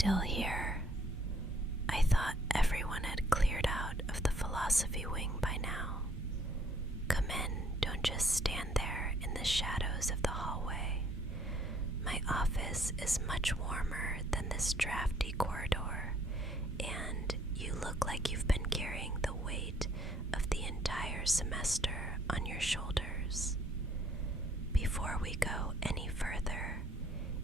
still here. I thought everyone had cleared out of the philosophy wing by now. Come in, don't just stand there in the shadows of the hallway. My office is much warmer than this drafty corridor, and you look like you've been carrying the weight of the entire semester on your shoulders. Before we go any further,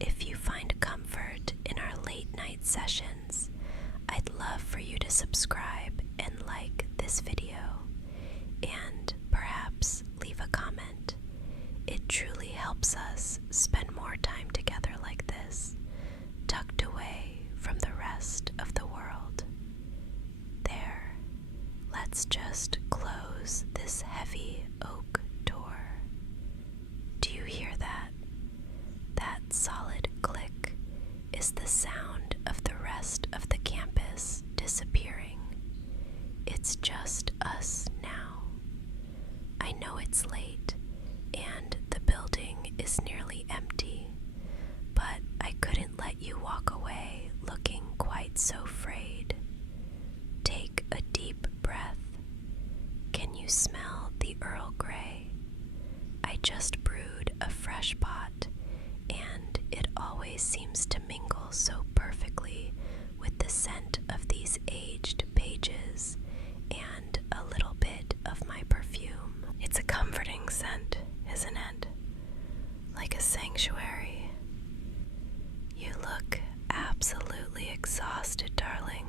if you find comfort in our late night sessions, I'd love for you to subscribe and like this video, and perhaps leave a comment. It truly helps us spend more time together like this, tucked away from the rest of the world. There, let's just close this heavy oak door. Do you hear that? That solid click is the sound of the rest of the campus disappearing. It's just us now. I know it's late and the building is nearly empty, but I couldn't let you walk away looking quite so frayed. Take a deep breath. Can you smell the Earl Grey? I just brewed a fresh pot, and it always seems to mingle so perfectly with the scent of these aged pages and a little bit of my perfume. It's a comforting scent, isn't it? Like a sanctuary. You look absolutely exhausted, darling.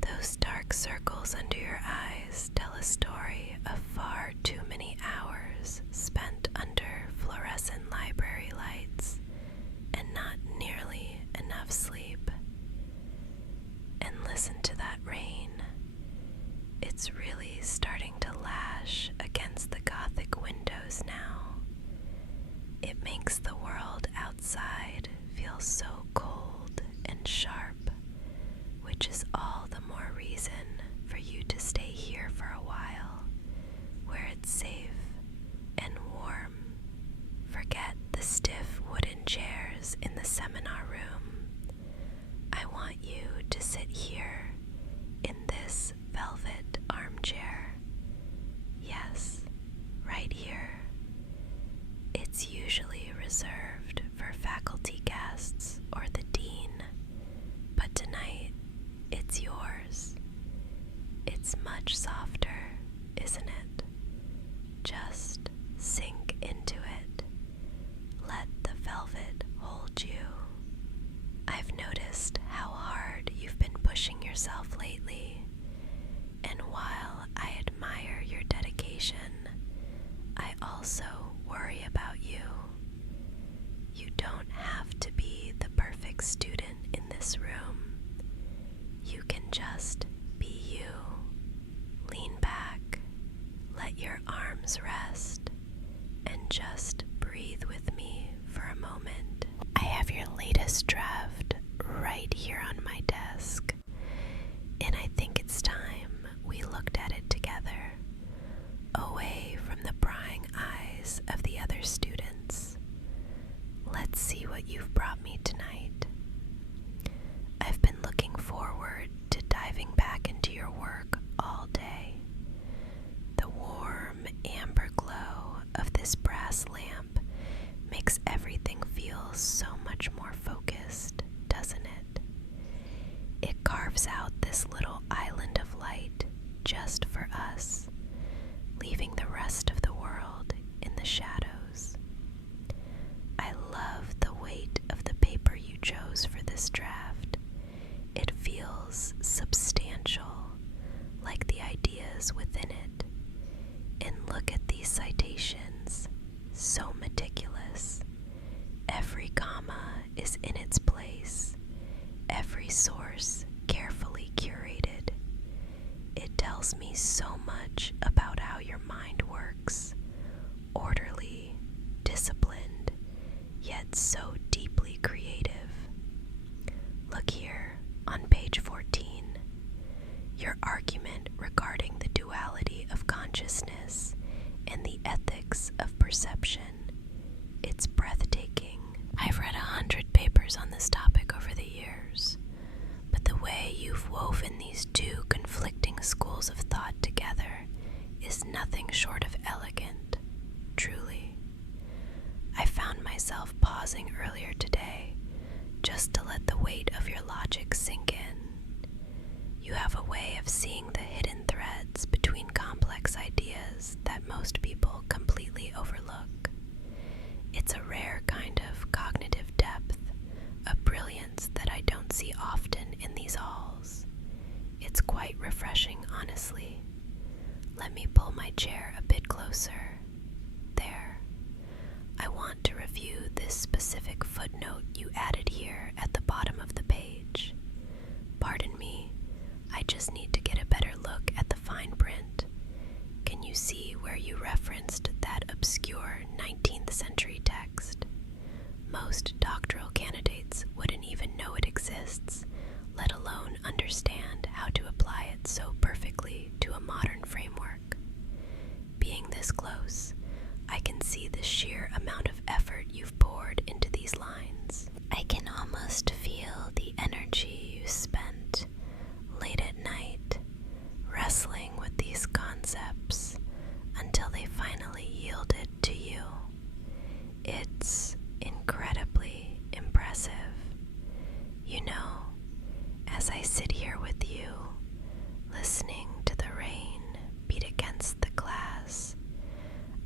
Those dark circles under your eyes tell a story of far too many hours spent under fluorescent library lights and not nearly enough sleep. And listen to that rain. It's really starting to lash against the Gothic windows now. It makes the world outside feel so cold and sharp, which is all the more reason for you to stay here for a while, where it's safe and warm. Forget the stiff wooden chairs in the seminar room. I want you to sit here in this velvet armchair. Yes, right here. It's usually reserved for faculty guests or the dean, but tonight it's yours. It's much softer, isn't it? Just sink into it. Let the velvet hold you. I've noticed how hard you've been pushing yourself lately, and while I admire your dedication, I also worry about you. You don't have to be the perfect student in this room. You can just be you. Lean back, let your arms rest, and just breathe with me for a moment. I have your latest draft right here on my desk, and I think it's time we looked at it together, away from the prying eyes of the other students. Let's see what you've brought me tonight. I've been looking forward to diving back into your work all day. The warm amber glow of this brass lamp makes everything feel so much more focused, doesn't it? It carves out this little island of light just for us, leaving the rest of the world in the shadows. I love the weight of the paper you chose for this draft. It feels substantial, like the ideas within it. And look at these citations, so meticulous. Every comma is in its place, every source carefully curated. It tells me so much about how your mind works, orderly, disciplined, yet so deeply creative. Look here on page 14. Your argument regarding the duality of consciousness and the ethics of perception. It's breathtaking. I've read 100 papers on this topic over the years. of seeing the hidden threads between complex ideas that most people completely overlook. It's a rare kind of cognitive depth, a brilliance that I don't see often in these halls. It's quite refreshing, honestly. Let me pull my chair a bit closer. There. I want to review this specific footnote you added here at the bottom of the page. Pardon me, I just need to get a better look at the fine print. Can you see where you referenced that obscure 19th century text? Most doctoral candidates wouldn't even know it exists, let alone understand how to apply it so perfectly to a modern framework. Being this close, I can see the sheer amount of effort you've poured into these lines. I can almost feel the energy you spent late at night wrestling with these concepts until they finally yielded to you. It's incredibly impressive. You know, as I sit here with you, listening to the rain beat against the glass,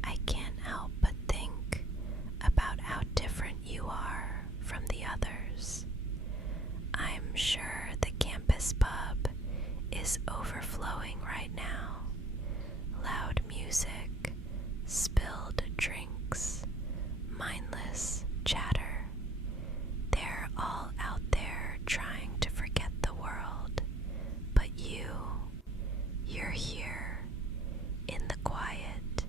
I can't help but think about how different you are from the others. I'm sure the campus pub is overflowing right now. Loud music, spilled drinks, mindless chatter. They're all out there trying to forget the world, but you're here, in the quiet,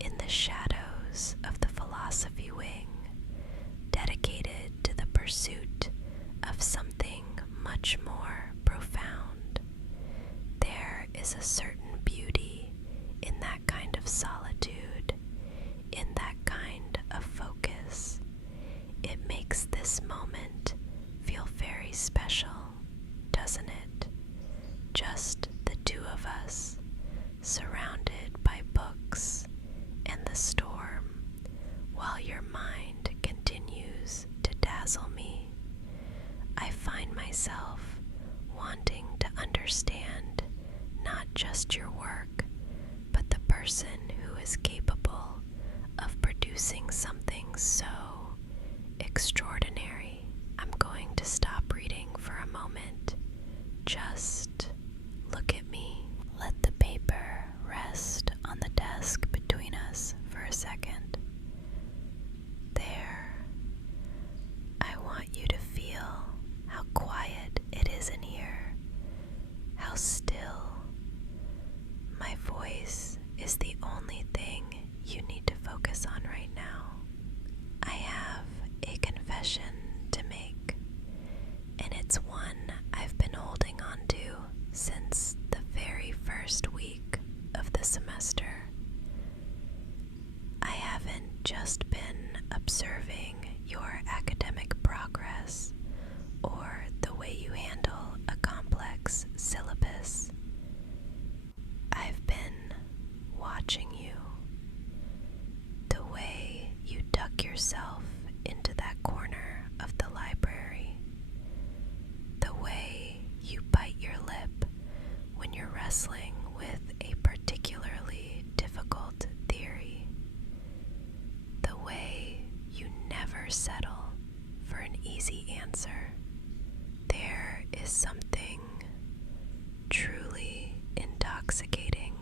in the shadows of the philosophy wing, dedicated to the pursuit of something much more profound. There is a certain beauty in that kind of solitude, in that kind of focus. It makes this moment feel very special, doesn't it? Just the two of us, surrounded by books and the storm, while your mind continues to dazzle me. I find myself wanting to understand not just your work, but the person who is capable of producing something so extraordinary. I'm going to stop reading for a moment. Just look at me. Let the paper rest on the desk between us for a second. There. I want you to feel how quiet it is in here, how still. My voice is the only thing you need to focus on right now. I have a confession to make, and it's one I've been holding on to since the very first week of the semester. I haven't just been observing your academic progress or the way you handle a complex syllabus. I've been watching you. The way you tuck yourself into that corner of the library. The way you bite your lip when you're wrestling with a particularly difficult theory. The way you never settle for an easy answer. There is something truly intoxicating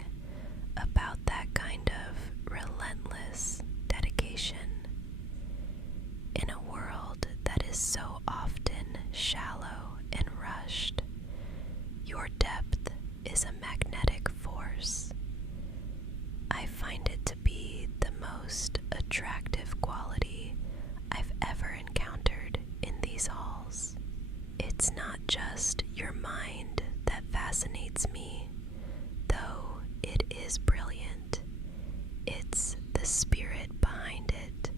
about that kind of relentless dedication. In a world that is so often shallow and rushed, your depth is a magnetic force. I find it to be the most attractive quality I've ever encountered in these halls. It's not just your mind that fascinates me, though it is brilliant. It's the spirit behind it.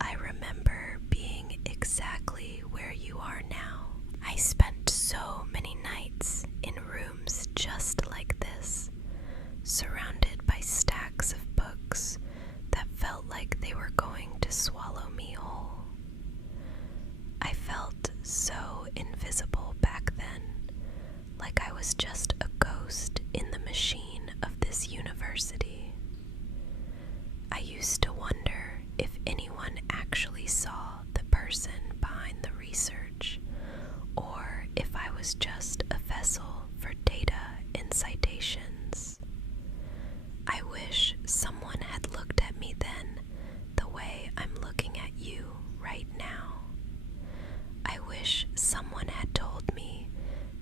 I remember being exactly where you are now. I spent so many nights in rooms just like this, surrounded by stacks of books that felt like they were going to swallow me whole. I felt so invisible back then, was just a ghost in the machine of this university. I used to wonder if anyone actually saw the person behind the research, or if I was just a vessel for data and citations. I wish someone had looked at me then the way I'm looking at you right now. I wish someone had told me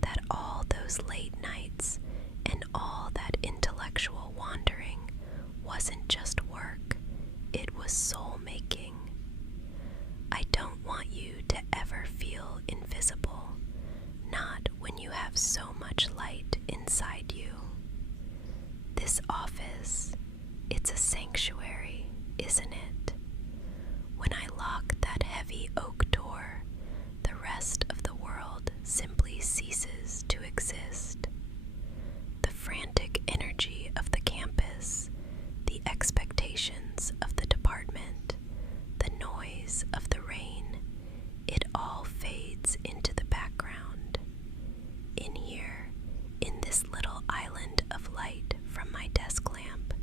that all those late nights and all that intellectual wandering wasn't just work, it was soul-making. I don't want you to ever feel invisible, not when you have so much light inside you. This office, it's a sanctuary, isn't it? When I lock that heavy oak door, the rest of the world simply ceases to exist. The frantic energy of the campus, the expectations of the department, the noise of the rain, it all fades into the background. In here, in this little island of light from my desk lamp,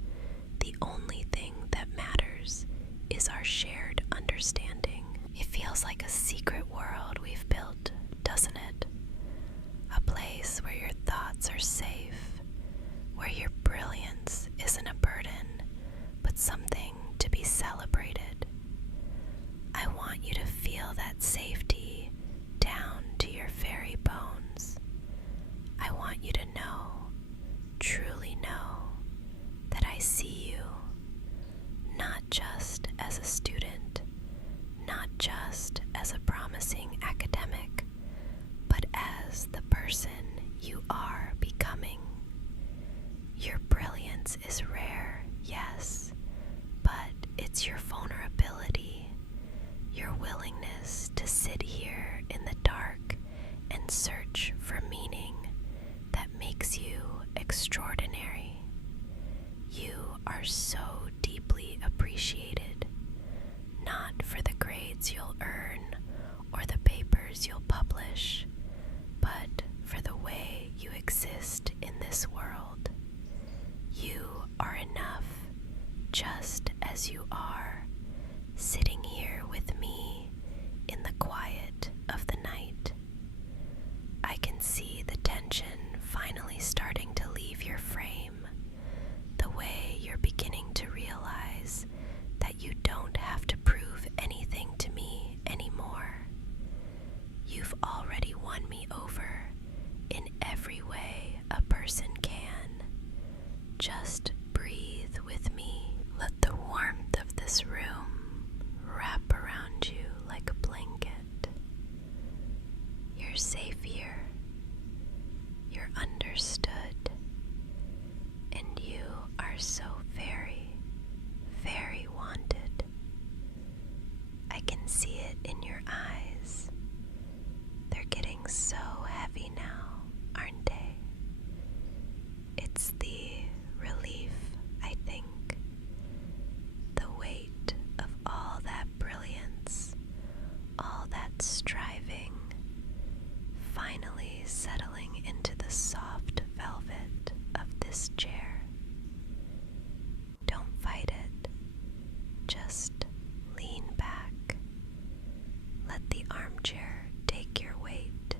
the only thing that matters is our shared understanding. It feels like a secret world we've built, doesn't it? A place where your thoughts are safe, where your brilliance isn't a burden, but something to be celebrated. I want you to feel that safety down to your very bones. I want you to know, truly know, that I see you, not just as a student, not just as a promising academic, but as the person you are becoming. Your brilliance is rare, yes, but it's your vulnerability, your willingness to sit here in the dark and search for meaning that makes you extraordinary. You are so deeply appreciated, not for the grades you'll earn or the papers you'll publish, but for the way you exist in this world. You are enough just as you are, sitting here with me in the quiet of the night. I can see the tension finally starting to leave your frame, the way you're beginning to realize that you don't have to prove anything to me anymore. You've already won me over in every way a person can. Just breathe with me. Let the warmth of this room wrap around you like a blanket. You're safe here. You're understood. And you are so very, very wanted. I can see it in your eyes. They're getting so heavy now, aren't they? It's the relief, I think. The weight of all that brilliance, all that striving, finally settling into the soft velvet of this chair. Don't fight it. Just lean back. Let the armchair take your weight.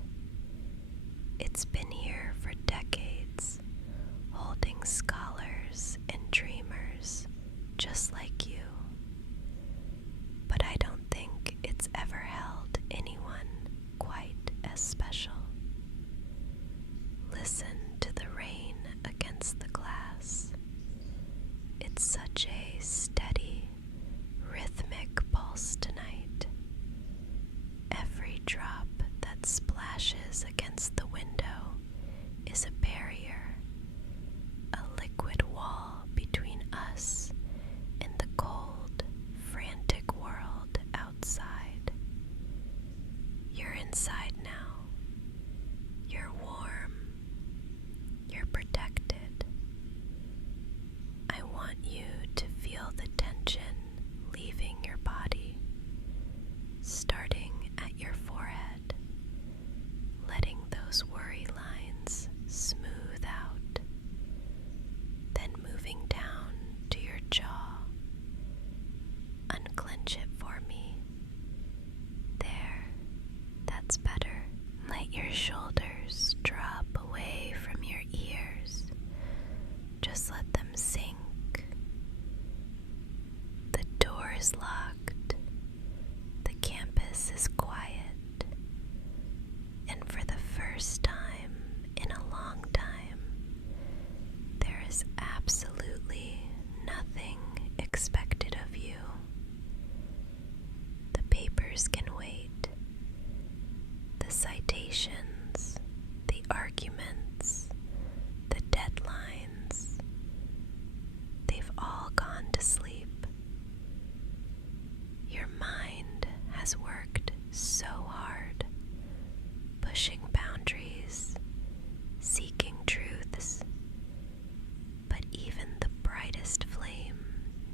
first time in a long time, there is absolutely nothing expected of you. The papers can wait. The citations, the arguments, the deadlines, they've all gone to sleep. Your mind has worked so hard, pushing boundaries, seeking truths, but even the brightest flame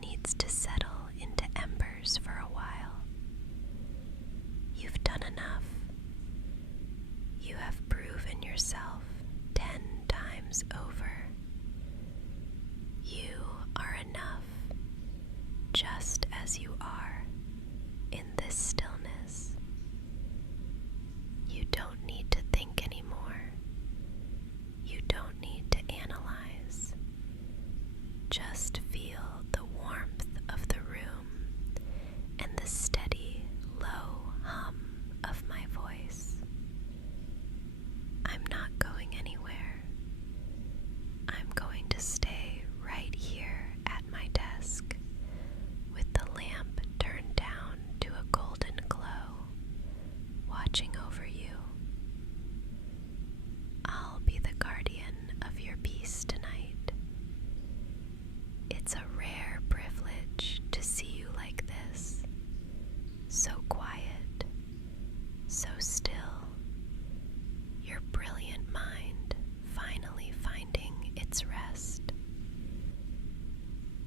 needs to settle into embers for a while. You've done enough. You have proven yourself 10 times over. You are enough, just as you are, in this stillness. You don't need to think anymore. You don't need to analyze. Just feel the warmth of the room and the steady, low hum of my voice. I'm not going anywhere. I'm going to stay right here at my desk with the lamp turned down to a golden glow, watching over you. I'll be the guardian of your peace tonight. It's a rare privilege to see you like this, so quiet, so still, your brilliant mind finally finding its rest.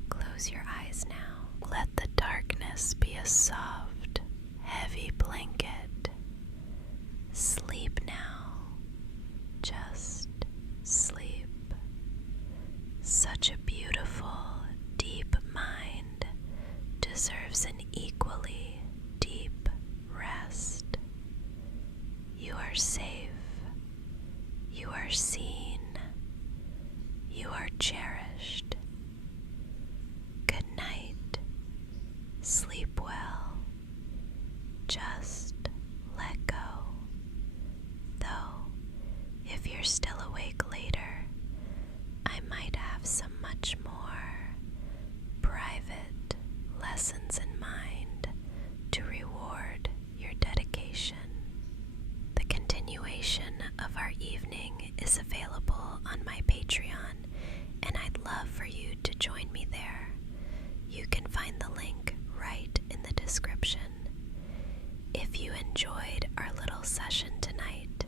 Close your eyes now. Let the darkness be a soft, heavy blanket. Sleep now. Just sleep. Such a beautiful, deep mind deserves an equally deep rest. You are safe. You are seen. You are cherished. Good night. Sleep well. Just let go. Though, if you're still awake later, I might have some much more private lessons in mind to reward your dedication. The continuation of our evening is available on my Patreon, and I'd love for you to join me there. You can find the link right in the description. If you enjoyed our little session tonight,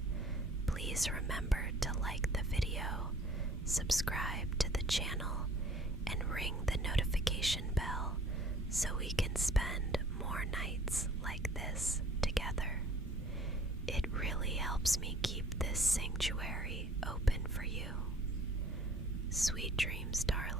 please remember to like the video, subscribe to the channel, and ring the notification bell so we can spend more nights like this together. It really helps me keep this sanctuary open for you. Sweet dreams, darling.